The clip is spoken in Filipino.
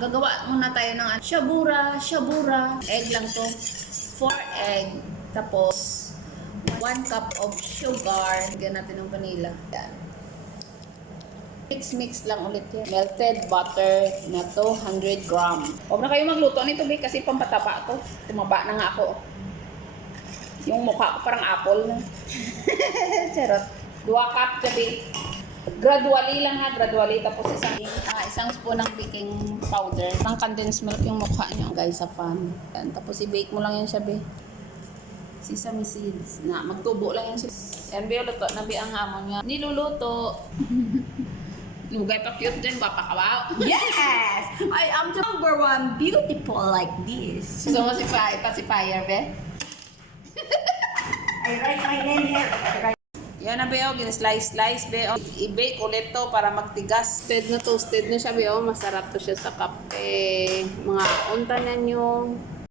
Gagawa muna tayo ng shabura. Egg lang to. 4 egg. Tapos, 1 cup of sugar. Lagyan natin ng vanilla. Yan. Mix lang ulit yan. Melted butter na 200 gram. Huwag na kayo magluto nito, be, kasi pampataba to. Tumaba na nga ako. Yung mukha ko parang apple na. Charot. 2 cup gabi. Gradually lang ha, gradually. Tapos isang spoon ng baking powder. Ang condensed milk yung mukha niyo, guys, sa pan. Yan. Tapos i-bake mo lang yan siya, be. Sesame seeds. Na, magtubo lang yan siya. Yan, be, luto na, be, ang hamon niya. Niluluto. Lugay pa cute din, papakawaw. Yes! I am the number one beautiful like this. So, pacifier, be? I write my name here. Yan na, be, oh, slice, be, oh. I-bake ulit to para magtigas. Toasted na siya, be, oh. Masarap to siya sa kape. Mga unta na nyo.